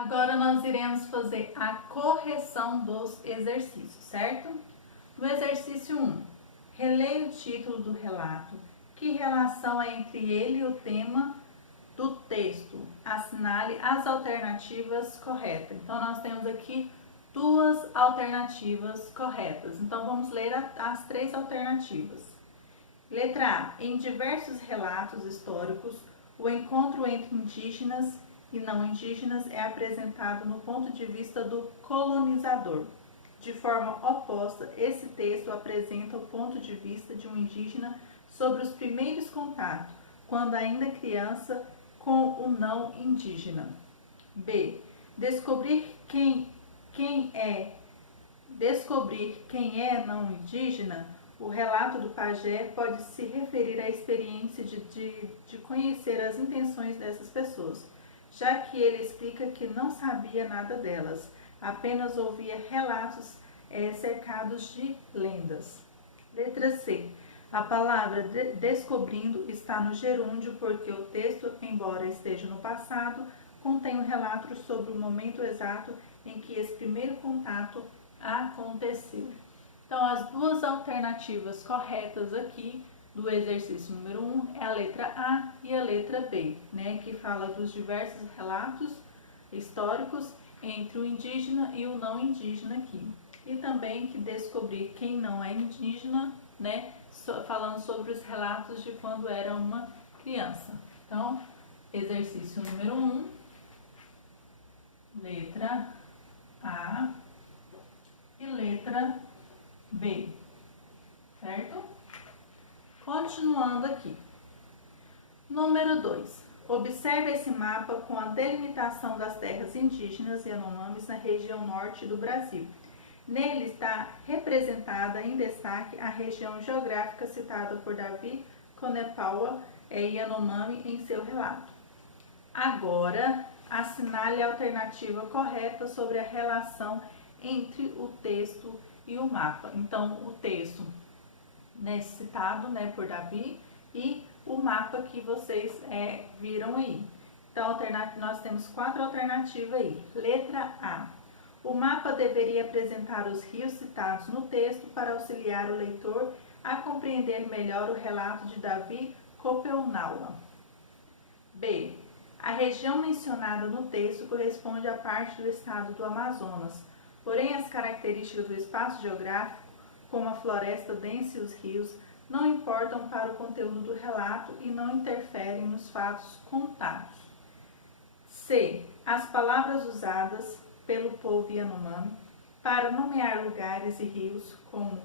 Agora nós iremos fazer a correção dos exercícios, certo? No exercício 1, releia o título do relato. Que relação é entre ele e o tema do texto? Assinale as alternativas corretas. Então nós temos aqui duas alternativas corretas. Então vamos ler as três alternativas. Letra A. Em diversos relatos históricos, o encontro entre indígenas e não indígenas é apresentado no ponto de vista do colonizador. De forma oposta, esse texto apresenta o ponto de vista de um indígena sobre os primeiros contatos, quando ainda criança, com o não indígena. B. Descobrir quem é não indígena. O relato do pajé pode se referir à experiência de conhecer as intenções dessas pessoas, já que ele explica que não sabia nada delas, apenas ouvia relatos cercados de lendas. Letra C. A palavra descobrindo está no gerúndio porque o texto, embora esteja no passado, contém um relato sobre o momento exato em que esse primeiro contato aconteceu. Então, as duas alternativas corretas aqui do exercício número 1 é a letra A e a letra B, né, que fala dos diversos relatos históricos entre o indígena e o não indígena aqui. E também que descobrir quem não é indígena, né, falando sobre os relatos de quando era uma criança. Então, exercício número 1, letra A e letra B, certo? Continuando aqui. Número 2. Observe esse mapa com a delimitação das terras indígenas e Yanomamis na região norte do Brasil. Nele está representada em destaque a região geográfica citada por Davi Conepaua Yanomami em seu relato. Agora, assinale a alternativa correta sobre a relação entre o texto e o mapa. Então, o texto citado por Davi e o mapa que vocês viram aí. Então, nós temos 4 alternativas aí. Letra A. O mapa deveria apresentar os rios citados no texto para auxiliar o leitor a compreender melhor o relato de Davi Copenaua. B. A região mencionada no texto corresponde à parte do estado do Amazonas, porém as características do espaço geográfico, como a floresta densa e os rios, não importam para o conteúdo do relato e não interferem nos fatos contados. C. As palavras usadas pelo povo Yanomami para nomear lugares e rios como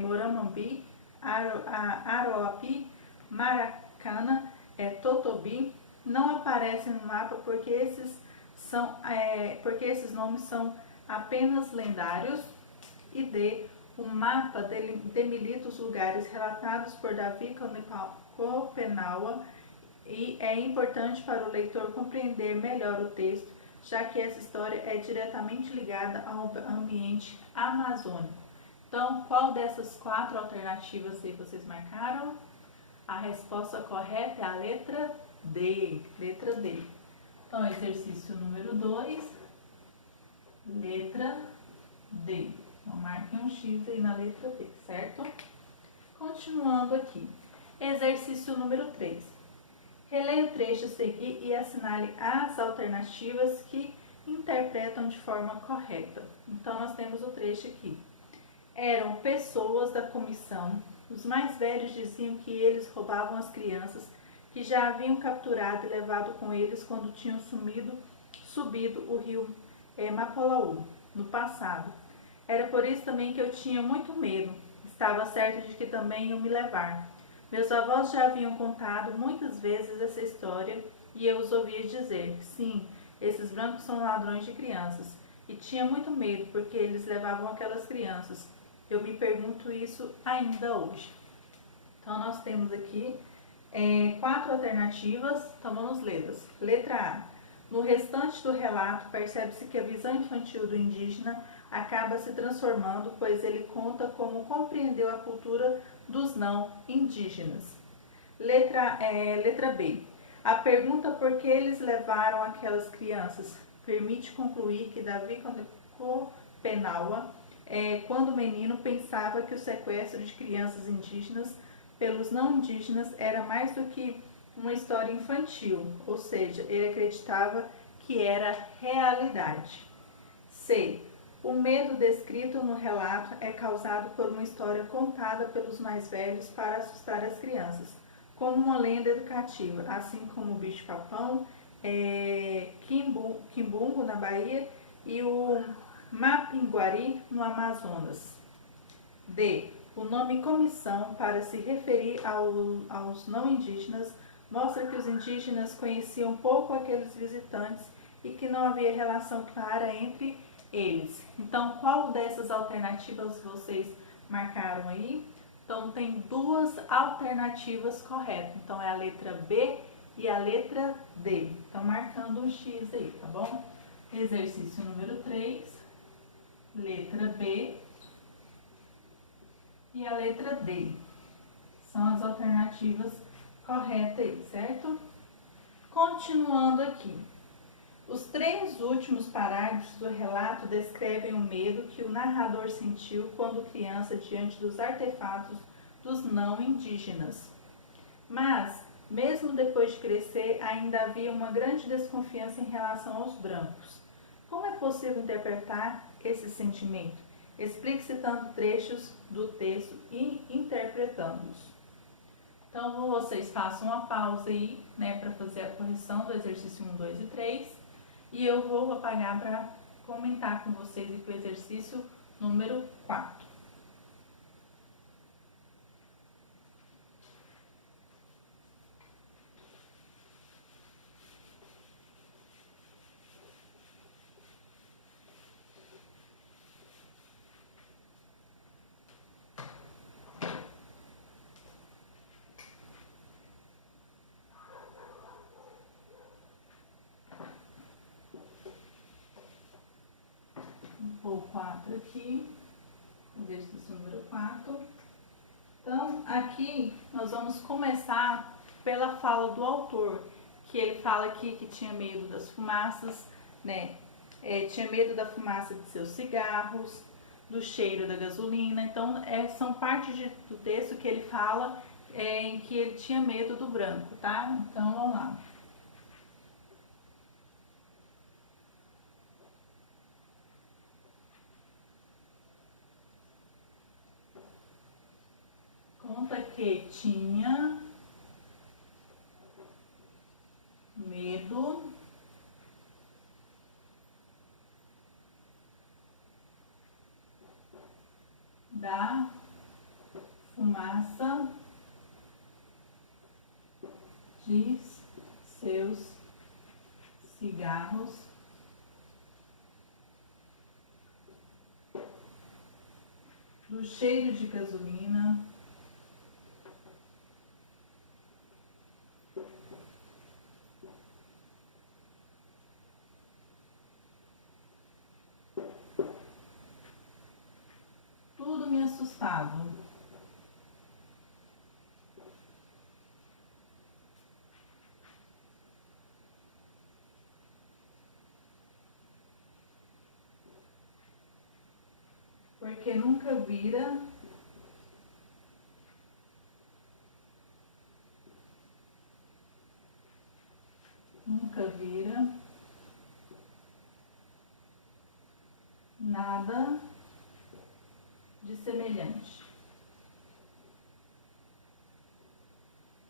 Moramambi, Aroapi, Maracana, Totobi, não aparecem no mapa porque esses nomes são apenas lendários. E D. O mapa delimita os lugares relatados por Davi Copenaua e é importante para o leitor compreender melhor o texto, já que essa história é diretamente ligada ao ambiente amazônico. Então, qual dessas 4 alternativas aí vocês marcaram? A resposta correta é a letra D. Letra D. Então, exercício número 2, letra D. Então, marque um X aí na letra D, certo? Continuando aqui. Exercício número 3. Releia o trecho a seguir e assinale as alternativas que interpretam de forma correta. Então, nós temos o trecho aqui. Eram pessoas da comissão. Os mais velhos diziam que eles roubavam as crianças que já haviam capturado e levado com eles quando tinham subido o rio Mapalaú, no passado. Era por isso também que eu tinha muito medo. Estava certa de que também iam me levar. Meus avós já haviam contado muitas vezes essa história e eu os ouvia dizer, sim, esses brancos são ladrões de crianças. E tinha muito medo porque eles levavam aquelas crianças. Eu me pergunto isso ainda hoje. Então, nós temos aqui 4 alternativas, então vamos lê-las. Letra A. No restante do relato, percebe-se que a visão infantil do indígena acaba se transformando, pois ele conta como compreendeu a cultura dos não indígenas. Letra B. A pergunta por que eles levaram aquelas crianças permite concluir que Davi Kopenawa, quando menino, pensava que o sequestro de crianças indígenas pelos não indígenas era mais do que uma história infantil, ou seja, ele acreditava que era realidade. C. O medo descrito no relato é causado por uma história contada pelos mais velhos para assustar as crianças, como uma lenda educativa, assim como o bicho-papão, Quimbungo, na Bahia, e o Mapinguari, no Amazonas. D. O nome comissão, para se referir aos não indígenas, mostra que os indígenas conheciam pouco aqueles visitantes e que não havia relação clara entre eles. Então, qual dessas alternativas vocês marcaram aí? Então, tem duas alternativas corretas. Então, é a letra B e a letra D. Então, marcando um X aí, tá bom? Exercício número 3, letra B e a letra D. São as alternativas corretas aí, certo? Continuando aqui. Os 3 últimos parágrafos do relato descrevem o medo que o narrador sentiu quando criança diante dos artefatos dos não indígenas. Mas, mesmo depois de crescer, ainda havia uma grande desconfiança em relação aos brancos. Como é possível interpretar esse sentimento? Explique citando trechos do texto e interpretando-os. Então, vocês façam uma pausa aí, para fazer a correção do exercício 1, 2 e 3. E eu vou apagar para comentar com vocês aqui o exercício número 4. Vou 4 aqui, exercício número 4. Então, aqui nós vamos começar pela fala do autor, que ele fala aqui que tinha medo das fumaças, tinha medo da fumaça de seus cigarros, do cheiro da gasolina. Então, são partes do texto que ele fala em que ele tinha medo do branco, tá? Então, vamos lá. Conta que tinha medo da fumaça de seus cigarros do cheiro de gasolina me assustava. Porque nunca vira nada de semelhante.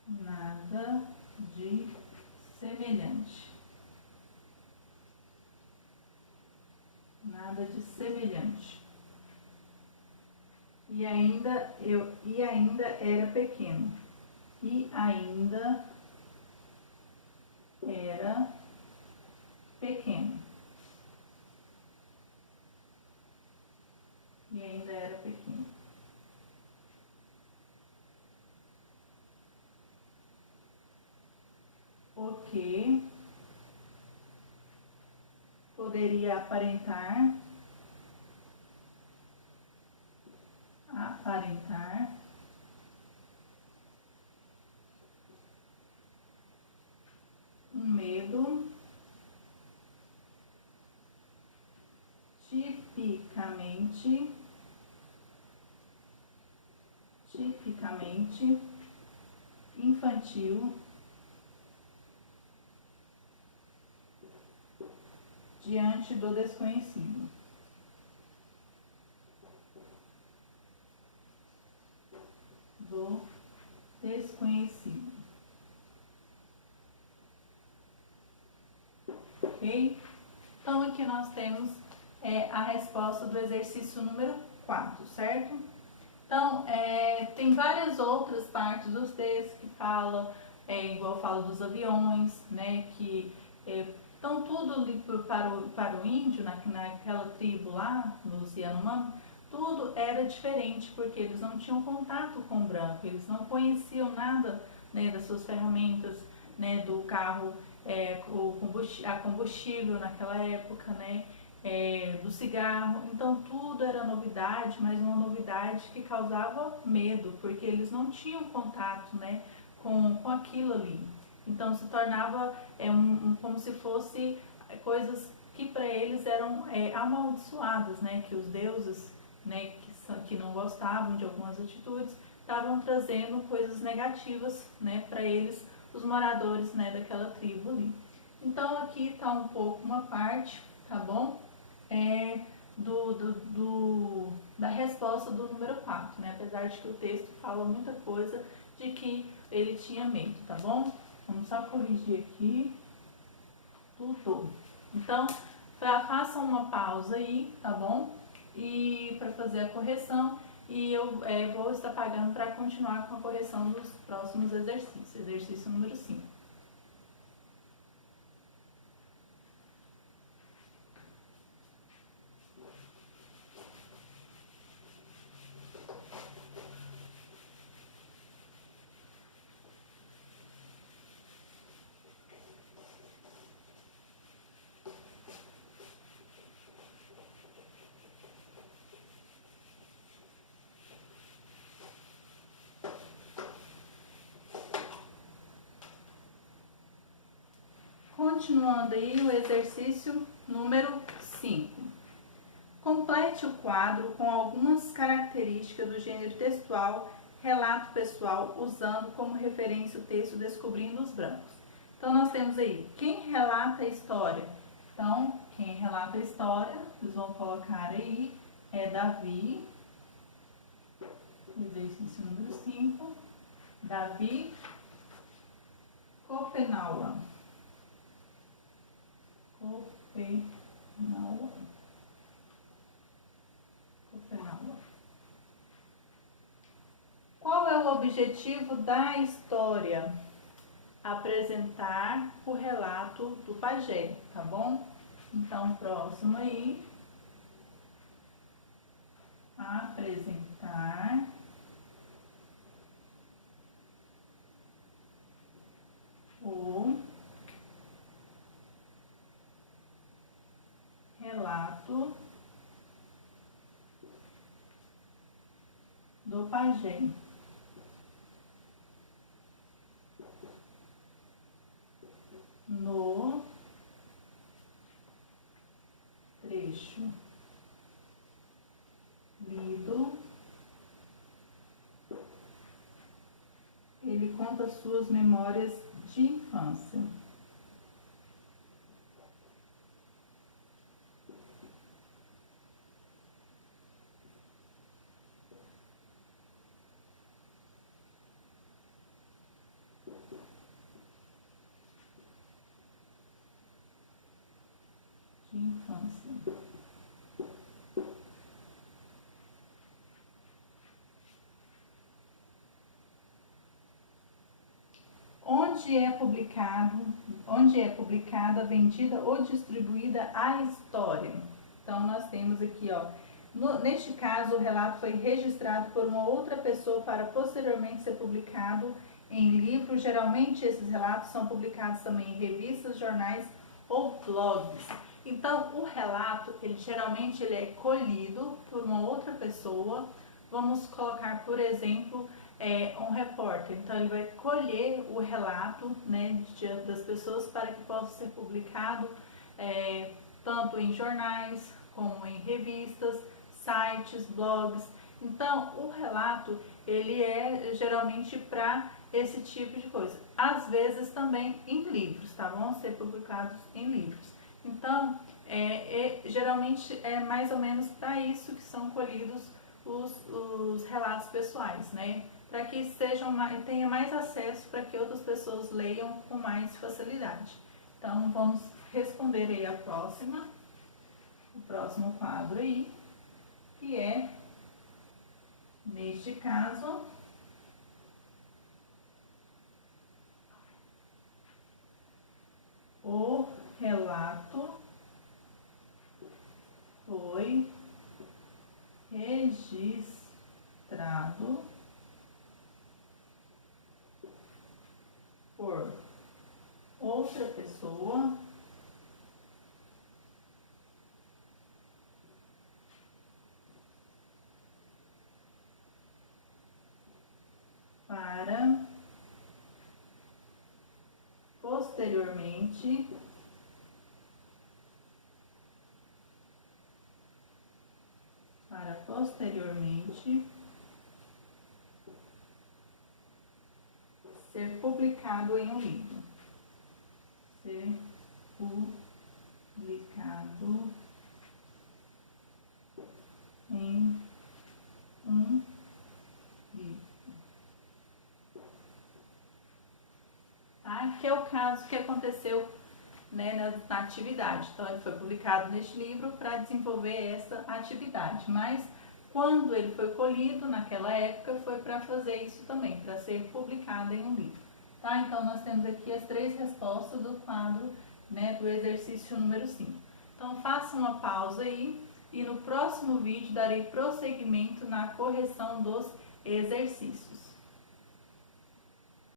Nada de semelhante. Nada de semelhante. E ainda era pequeno. E ainda era pequeno. E ainda era pequeno. O que poderia aparentar um medo tipicamente infantil diante do desconhecido. Ok? Então, aqui nós temos a resposta do exercício número 4, certo? Então, tem várias outras partes dos textos que falam, igual fala dos aviões, né? Que então tudo ali para o índio, naquela tribo lá, nos Yanomami, tudo era diferente, porque eles não tinham contato com o branco, eles não conheciam nada, né, das suas ferramentas, né, do carro, a combustível naquela época, né, do cigarro. Então tudo era novidade, mas uma novidade que causava medo, porque eles não tinham contato, né, com aquilo ali. Então se tornava como se fosse coisas que para eles eram amaldiçoadas, né, que os deuses, né, que não gostavam de algumas atitudes, estavam trazendo coisas negativas, né, para eles, os moradores, né, daquela tribo ali. Então aqui está um pouco uma parte, tá bom? Da resposta do número 4, né? Apesar de que o texto fala muita coisa de que ele tinha medo, tá bom? Vamos só corrigir aqui tudo. Então, façam uma pausa aí, tá bom? E para fazer a correção, e eu vou estar pagando para continuar com a correção dos próximos exercícios. Exercício número 5. Continuando aí o exercício número 5. Complete o quadro com algumas características do gênero textual, relato pessoal, usando como referência o texto Descobrindo os Brancos. Então nós temos aí, quem relata a história? Então, quem relata a história, eles vão colocar aí, Davi, exercício número 5, Davi Copenaua. Qual é o objetivo da história? Apresentar o relato do pajé, tá bom? Então, próximo aí. Apresentar o relato do pajé. No trecho lido, ele conta suas memórias de infância. Onde é publicada, vendida ou distribuída a história. Então nós temos aqui, ó, neste caso o relato foi registrado por uma outra pessoa para posteriormente ser publicado em livro. Geralmente esses relatos são publicados também em revistas, jornais ou blogs. Então o relato, geralmente ele é colhido por uma outra pessoa. Vamos colocar, por exemplo, um repórter. Então ele vai colher o relato, né, das pessoas para que possa ser publicado tanto em jornais, como em revistas, sites, blogs. Então, o relato, ele é geralmente para esse tipo de coisa. Às vezes também em livros, tá? Vão ser publicados em livros. Então, geralmente é mais ou menos para isso que são colhidos os relatos pessoais, né? Para que tenha mais acesso, para que outras pessoas leiam com mais facilidade. Então, vamos responder aí o próximo quadro aí, que é, neste caso, o relato foi registrado por outra pessoa para posteriormente ser publicado em um livro. Ser publicado em um livro. Tá? Que é o caso que aconteceu, né, na atividade. Então, ele foi publicado neste livro para desenvolver essa atividade, mas quando ele foi colhido, naquela época, foi para fazer isso também, para ser publicado em um livro. Tá? Então, nós temos aqui as 3 respostas do quadro, né, do exercício número 5. Então, faça uma pausa aí e no próximo vídeo darei prosseguimento na correção dos exercícios.